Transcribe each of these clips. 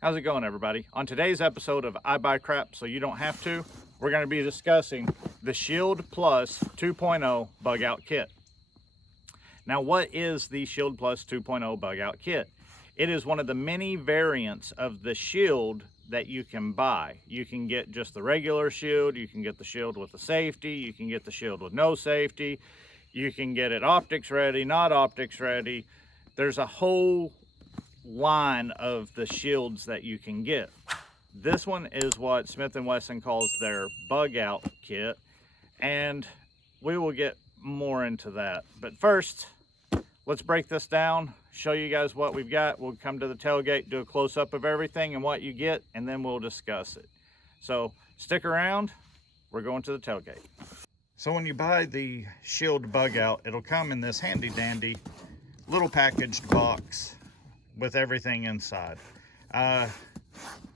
How's it going, everybody? On today's episode of I Buy Crap So You Don't Have To, we're going to be discussing the Shield Plus 2.0 Bug Out Kit. Now, what is the Shield Plus 2.0 Bug Out Kit? It is one of the many variants of the Shield that you can buy. You can get just the regular Shield, you can get the Shield with the safety, you can get the Shield with no safety, you can get it optics ready, not optics ready. There's a whole line of the shields that you can get. This one is what Smith & Wesson calls their bug out kit, and we will get more into that. But first, let's break this down, show you guys what we've got. We'll come to the tailgate, do a close-up of everything and what you get, and then we'll discuss it. So stick around, we're going to the tailgate. So when you buy the Shield bug out, it'll come in this handy dandy little packaged box with everything inside.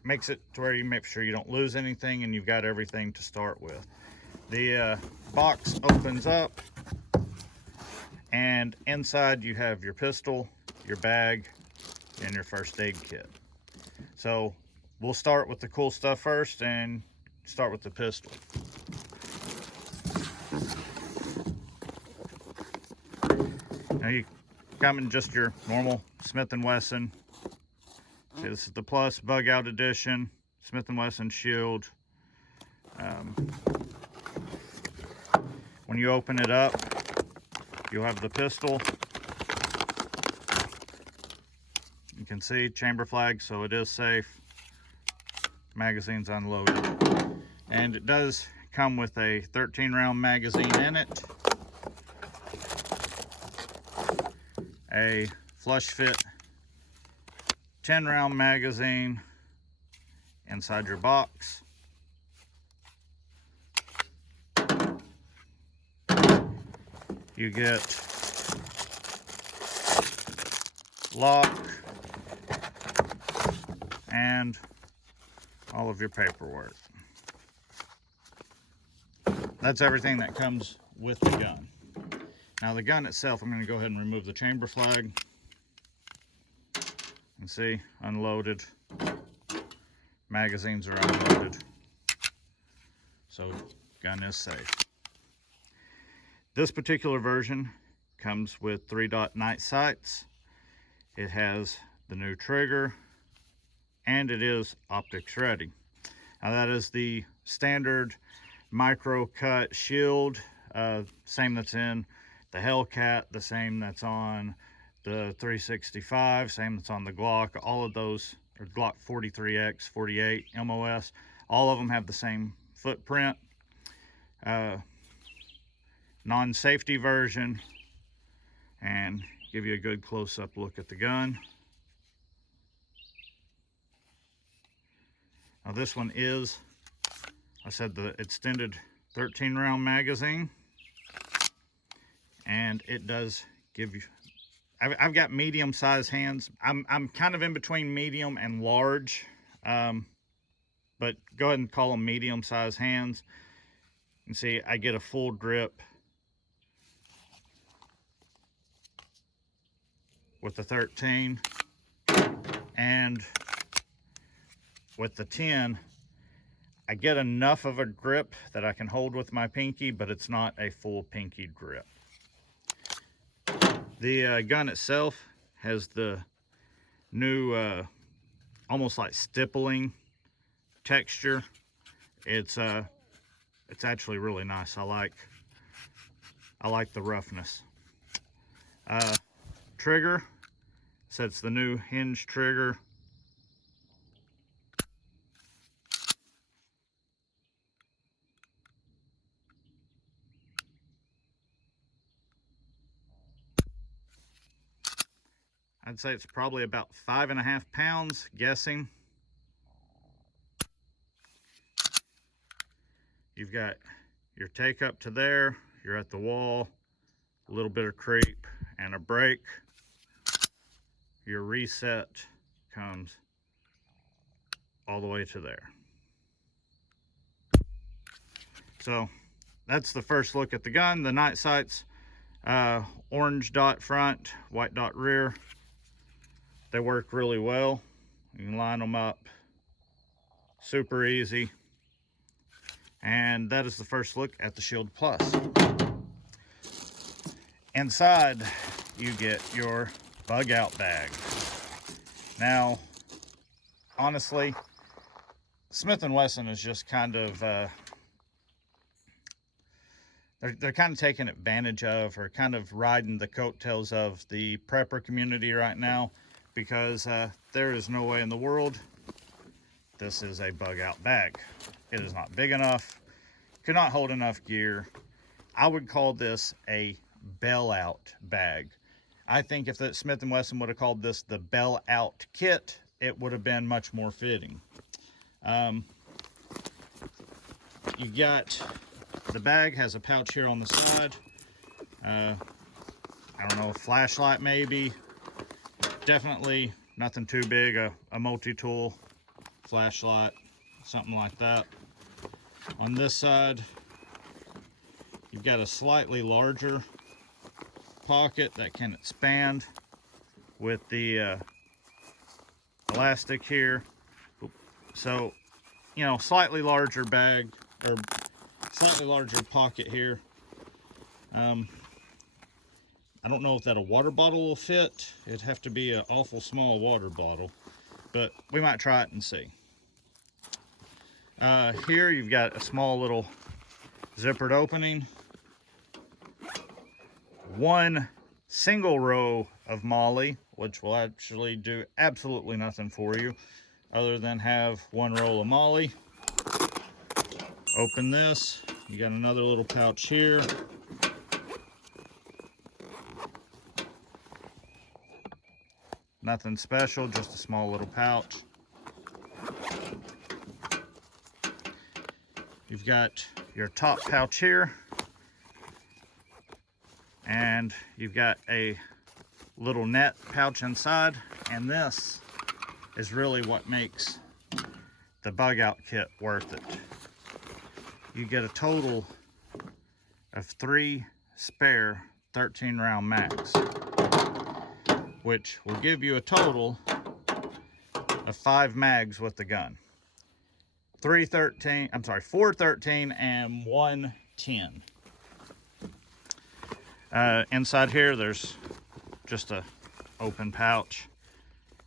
Makes it to where you make sure you don't lose anything and you've got everything to start with. The box opens up, and inside you have your pistol, your bag, and your first aid kit. So we'll start with the cool stuff first and start with the pistol. Now you come in just your normal Smith & Wesson. See, this is the Plus Bug Out Edition, Smith & Wesson Shield. When you open it up, you'll have the pistol. You can see chamber flag, so it is safe. Magazine's unloaded. And it does come with a 13-round magazine in it. A flush fit 10-round magazine inside your box. You get lock and all of your paperwork. That's everything that comes with the gun. Now the gun itself, I'm going to go ahead and remove the chamber flag. And see, unloaded. Magazines are unloaded. So gun is safe. This particular version comes with 3-dot night sights. It has the new trigger, and it is optics ready. Now that is the standard micro cut shield, same that's in the Hellcat, the same that's on the 365, same that's on the Glock. All of those are Glock 43X, 48, MOS. All of them have the same footprint. Non-safety version, and give you a good close-up look at the gun. Now this one is, I said, the extended 13-round magazine, and it does give you, I've got medium-sized hands. I'm kind of in between medium and large, but go ahead and call them medium-sized hands. And see, I get a full grip with the 13, and with the 10, I get enough of a grip that I can hold with my pinky, but it's not a full pinky grip. The gun itself has the new almost like stippling texture. It's actually really nice. I like the roughness. Trigger, so it's the new hinge trigger. I'd say it's probably about 5.5 pounds, guessing. You've got your take up to there, you're at the wall, a little bit of creep and a brake. Your reset comes all the way to there. So that's the first look at the gun. The night sights, orange dot front, white dot rear. They work really well. You can line them up. Super easy. And that is the first look at the Shield Plus. Inside, you get your bug out bag. Now, honestly, Smith & Wesson is just kind of, they're kind of taking advantage of, or kind of riding the coattails of the prepper community right now, because there is no way in the world this is a bug out bag. It is not big enough, could not hold enough gear. I would call this a bail out bag. I think if the Smith & Wesson would have called this the bail out kit, it would have been much more fitting. You got, the bag has a pouch here on the side. I don't know, a flashlight maybe. Definitely nothing too big, a multi-tool flashlight, something like that. On this side, you've got a slightly larger pocket that can expand with the elastic here. So, you know, slightly larger bag, or slightly larger pocket here. I don't know if that a water bottle will fit. It'd have to be an awful small water bottle, but we might try it and see. Here you've got a small little zippered opening. One single row of MOLLE, which will actually do absolutely nothing for you other than have one roll of MOLLE. Open this, you got another little pouch here. Nothing special, just a small little pouch. You've got your top pouch here, and you've got a little net pouch inside, and this is really what makes the bug out kit worth it. You get a total of 3 spare 13 round mags, which will give you a total of 5 mags with the gun. 4 13 and 1 10. Inside here, there's just a open pouch,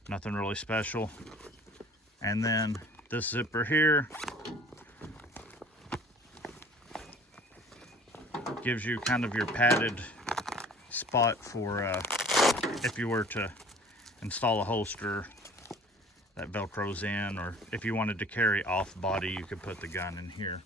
nothing really special. And then this zipper here gives you kind of your padded spot for if you were to install a holster that velcros in, or if you wanted to carry off body, you could put the gun in here.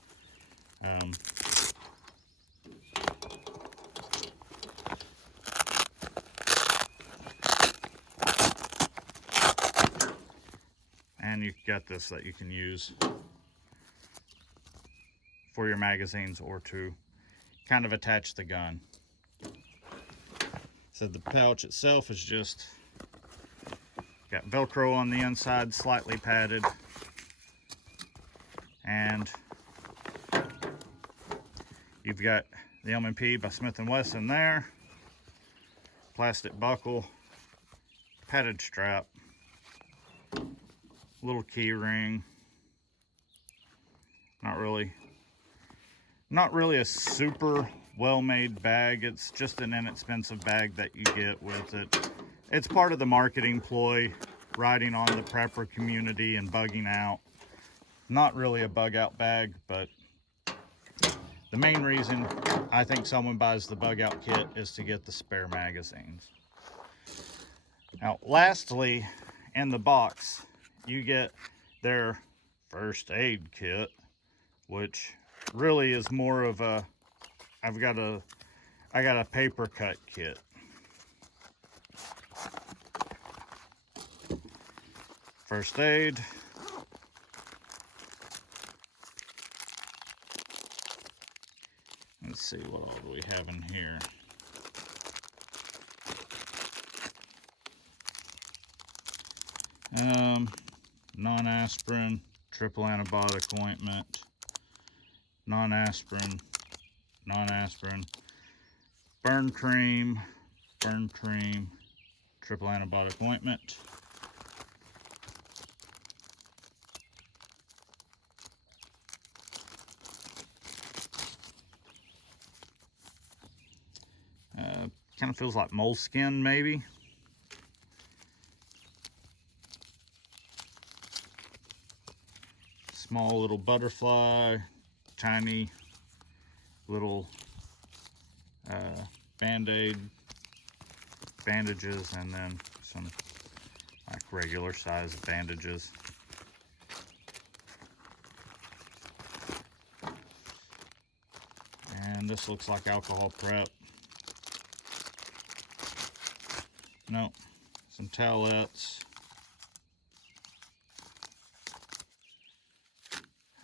And you've got this that you can use for your magazines or to kind of attach the gun. So the pouch itself is just got Velcro on the inside, slightly padded, and you've got the M&P by Smith & Wesson there, plastic buckle, padded strap, little key ring. Not really a super well-made bag. It's just an inexpensive bag that you get with it. It's part of the marketing ploy, riding on the prepper community and bugging out. Not really a bug out bag, but the main reason I think someone buys the bug out kit is to get the spare magazines. Now, lastly, in the box, you get their first aid kit, which really is more of a, I got a paper cut kit. First aid. Let's see, what all do we have in here? Non-aspirin, triple antibiotic ointment, non-aspirin, burn cream, triple antibiotic ointment, Kind of feels like moleskin, maybe. Small little butterfly, tiny little band-aid bandages, and then some like regular size bandages. And this looks like alcohol prep. No, some towelettes.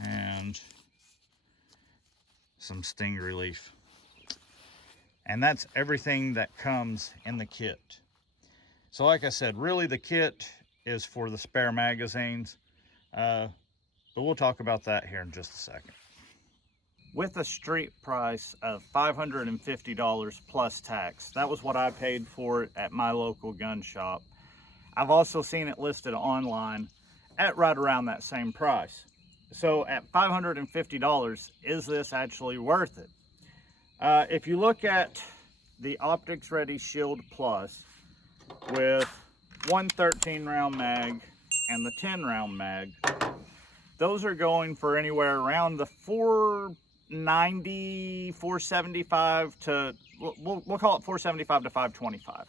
And some sting relief. And that's everything that comes in the kit. So like I said, really the kit is for the spare magazines, but we'll talk about that here in just a second. With a street price of $550 plus tax, that was what I paid for it at my local gun shop. I've also seen it listed online at right around that same price. So at $550, is this actually worth it? If you look at the Optics Ready Shield Plus with one 13-round mag and the 10-round mag, those are going for anywhere around the $490, $475 to, we'll call it $475 to $525.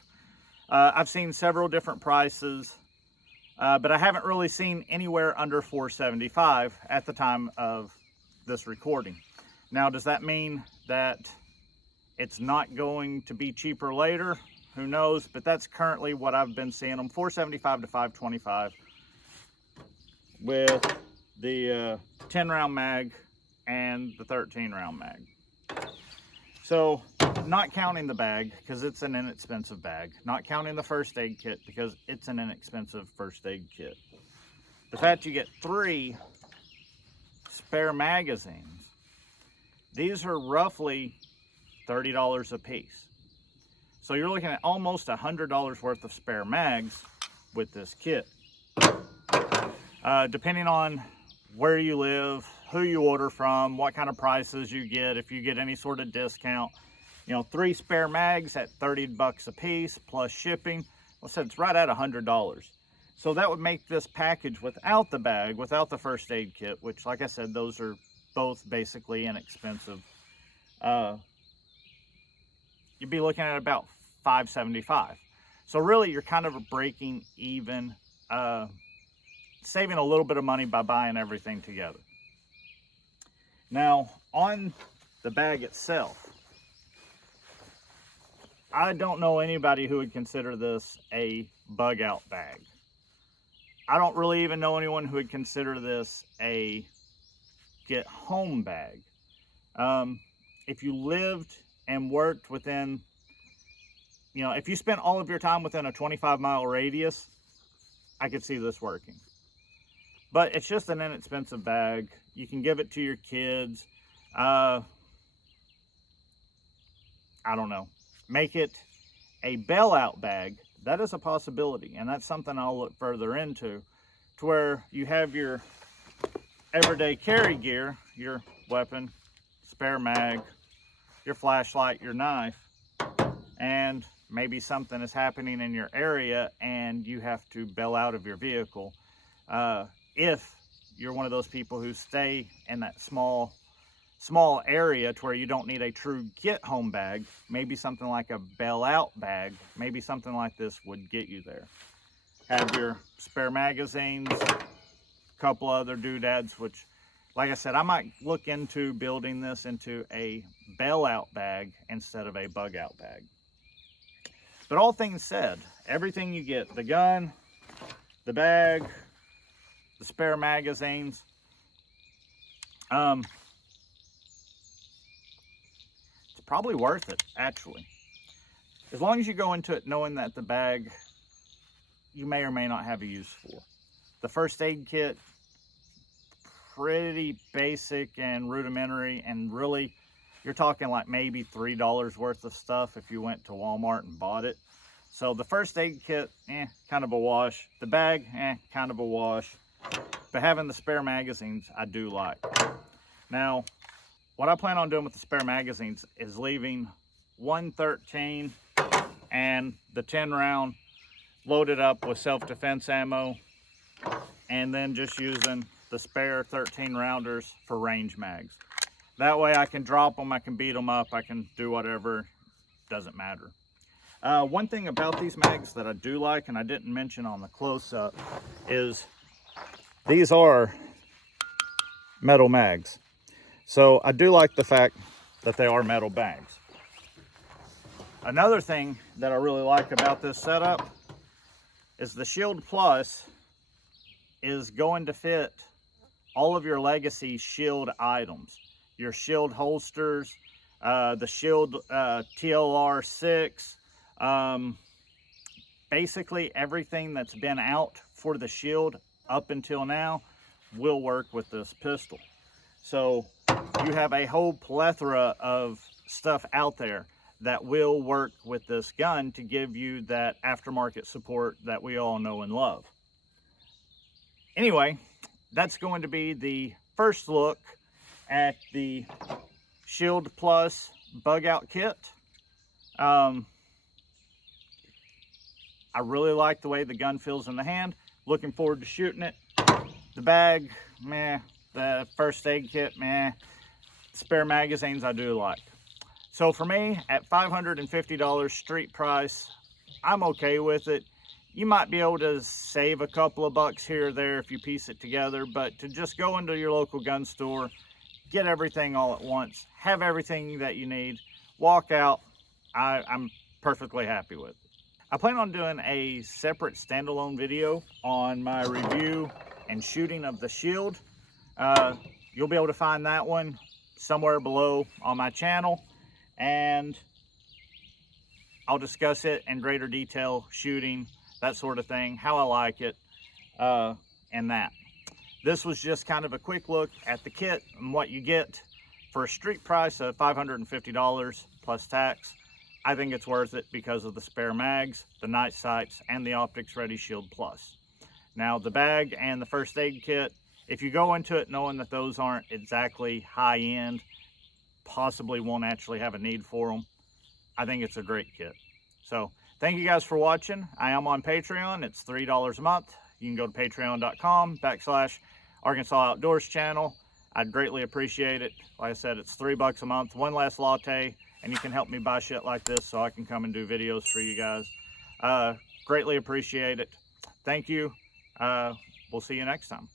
I've seen several different prices, but I haven't really seen anywhere under $475 at the time of this recording. Now, does that mean that it's not going to be cheaper later? Who knows? But that's currently what I've been seeing them, $475 to $525 with the 10-round mag and the 13-round mag. So, not counting the bag, because it's an inexpensive bag. Not counting the first aid kit, because it's an inexpensive first aid kit. The fact you get 3 spare magazines, these are roughly $30 a piece. So you're looking at almost $100 worth of spare mags with this kit. Depending on where you live, who you order from, what kind of prices you get, if you get any sort of discount, you know, 3 spare mags at $30 a piece plus shipping. Well, so it's right at $100. So that would make this package without the bag, without the first aid kit, which, like I said, those are both basically inexpensive. You'd be looking at about $575. So really, you're kind of breaking even, saving a little bit of money by buying everything together. Now, on the bag itself, I don't know anybody who would consider this a bug out bag. I don't really even know anyone who would consider this a get home bag. If you lived and worked within, you know, if you spent all of your time within a 25-mile radius, I could see this working. But it's just an inexpensive bag. You can give it to your kids. I don't know. Make it a bailout bag. That is a possibility, and that's something I'll look further into, to where you have your everyday carry gear, your weapon, spare mag, your flashlight, your knife, and maybe something is happening in your area and you have to bail out of your vehicle. If you're one of those people who stay in that small area to where you don't need a true get home bag, maybe something like a bail out bag, maybe something like this would get you there. Have your spare magazines, a couple other doodads, which, like I said, I might look into building this into a bail out bag instead of a bug out bag. But all things said, everything you get, the gun, the bag, the spare magazines, it's probably worth it, actually. As long as you go into it knowing that the bag you may or may not have a use for. The first aid kit, pretty basic and rudimentary, and really, you're talking like maybe $3 worth of stuff if you went to Walmart and bought it. So the first aid kit, kind of a wash. The bag, kind of a wash. But having the spare magazines, I do like. Now, what I plan on doing with the spare magazines is leaving one 13 and the 10 round loaded up with self-defense ammo, and then just using the spare 13 rounders for range mags. That way I can drop them, I can beat them up, I can do whatever, doesn't matter. One thing about these mags that I do like, and I didn't mention on the close-up, is these are metal mags. So I do like the fact that they are metal bags. Another thing that I really like about this setup is the Shield Plus is going to fit all of your legacy Shield items. Your Shield holsters, the Shield TLR 6, basically everything that's been out for the Shield up until now will work with this pistol. So you have a whole plethora of stuff out there that will work with this gun to give you that aftermarket support that we all know and love. Anyway, that's going to be the first look at the Shield Plus bug out kit. I really like the way the gun feels in the hand. Looking forward to shooting it. The bag, meh. The first aid kit, meh. Spare magazines I do like. So for me, at $550 street price, I'm okay with it. You might be able to save a couple of bucks here or there if you piece it together, but to just go into your local gun store, get everything all at once, have everything that you need, walk out, I'm perfectly happy with it. I plan on doing a separate standalone video on my review and shooting of the Shield. You'll be able to find that one somewhere below on my channel, and I'll discuss it in greater detail, shooting, that sort of thing, how I like it, and that. This was just kind of a quick look at the kit and what you get for a street price of $550 plus tax. I think it's worth it because of the spare mags, the night sights, and the Optics Ready Shield Plus. Now the bag and the first aid kit, if you go into it knowing that those aren't exactly high-end, possibly won't actually have a need for them, I think it's a great kit. So thank you guys for watching. I am on Patreon. It's $3 a month. You can go to patreon.com/Arkansas Outdoors channel. I'd greatly appreciate it. Like I said, it's $3 a month, one less latte, and you can help me buy shit like this so I can come and do videos for you guys. Greatly appreciate it. Thank you. We'll see you next time.